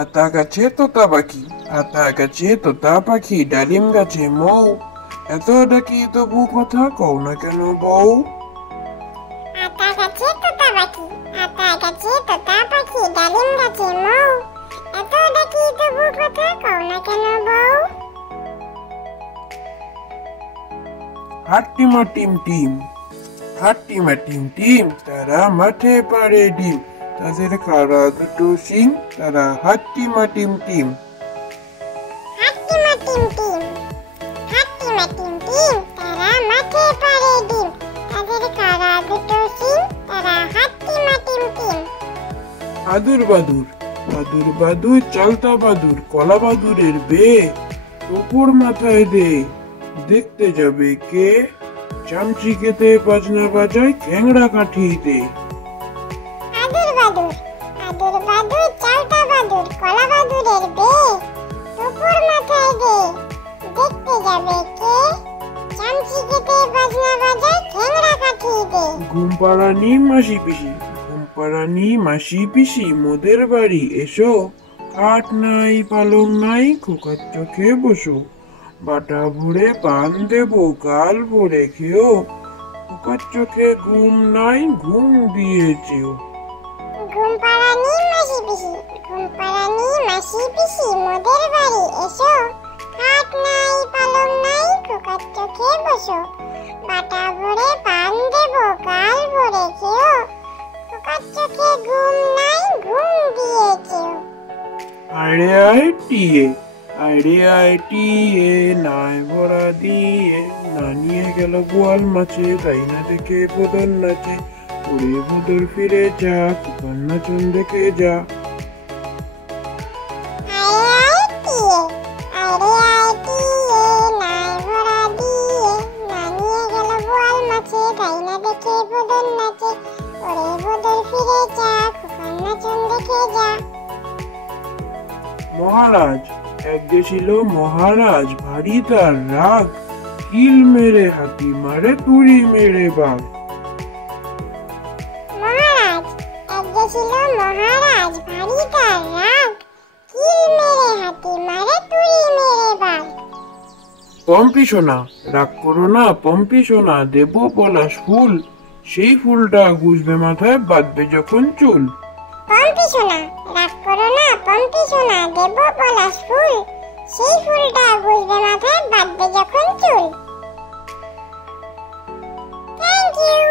আতা গাছে তোতা পাখি, আতা গাছে তোতা পাখি, ডালিম গাছে মৌ, এত ডাকি তবু কথা কও না কেন বউ? আতা গাছে তোতা পাখি, আতা গাছে তোতা পাখি, ডালিম গাছে মৌ, এত ডাকি তবু কথা কও না কেন বউ? হাট্টিমা টিম টিম, হাট্টিমা টিম টিম, তারা মাঠে পাড়ে ডিম, তাদের কারা দুটো সিং, তারা হাট্টিমা টিম টিম। হাট্টিমা টিম টিম, হাট্টিমা টিম টিম, তারা মাঠে পাড়ে ডিম, তাদের কারা দুটো সিং, তারা হাট্টিমা টিম টিম। বাদুর বাদুর, বাদুর বাদুর, চালতা বাদুর, কলা বাদুরের বে, উপর মাথায় দে, দেখতে যাবে কে? চামচিকেতে বাজনা বাজায় খ্যাংড়া কাঠিতে। বাদুর বাদুর, বাদুর বাদুর, চালতা বাদুর, কলা বাদুরের বে, উপর মাথায় দে, দেখতে যাবে কে? চামচিকেতে বাজনা বাজায় খ্যাংড়া কাঠিতে। ঘুমপাড়ানি মাসি পিসি, ঘুমপাড়ানি মাসি পিসি, মোদের বাড়ি এসো, খাট নাই পালং নাই, খোকার চোখে বসো, বাটা ভরে পান দেবো, গাল ভরে খেও, খোকার চোখে ঘুম নাই, ঘুম দিয়েছেও। ঘুমপাড়ানি মাসি পিসি, ঘুমপাড়ানি মাসি পিসি, মোদের বাড়ি এসো, খাট নাই পালং নাই, খোকার চোখে বসো, বাটা ভরে পান দেবো, গাল ভরে খেও, খোকার চোখে ঘুম নাই, ঘুম দিয়েছেও। আরে আয় টিয়ে, আরে আয় টিয়ে, নাই ভরা দিয়ে, না নিয়ে গেল বোয়াল মাছে, তাই না দেখে বদল নাচে, ওরে বদল ফিরে যা, খোকার নাচন দেখে যা। আরে আয় টিয়ে, আরে আয় টিয়ে, নাই ভরা দিয়ে, না নিয়ে গেল বোয়াল মাছে, তাই না দেখে বদল নাচে, ওরে বদল ফিরে যা, খোকার নাচন দেখে যা। মহারাজ, এক ছিল মহারাজ, ভারী তার রাগ, কিল মেরে হাতি মারে, তুড়ি মেরে বাঘ। মহারাজ, এক ছিল মহারাজ, ভারী তার রাগ, কিল মেরে হাতি মারে, তুড়ি মেরে বাঘ। পম্পি সোনা, রাগ করো না পম্পি সোনা, দেব পলাশ ফুল, সেই ফুলটা গুজবে মাথায়, বাঁধবে যখন চুল। পম্পি সোনা, রাগ করো না পম্পি সোনা, দেব পলাশ ফুল, সেই ফুলটা গুজবে মাথায়, বাঁধবে যখন চুল। Thank you.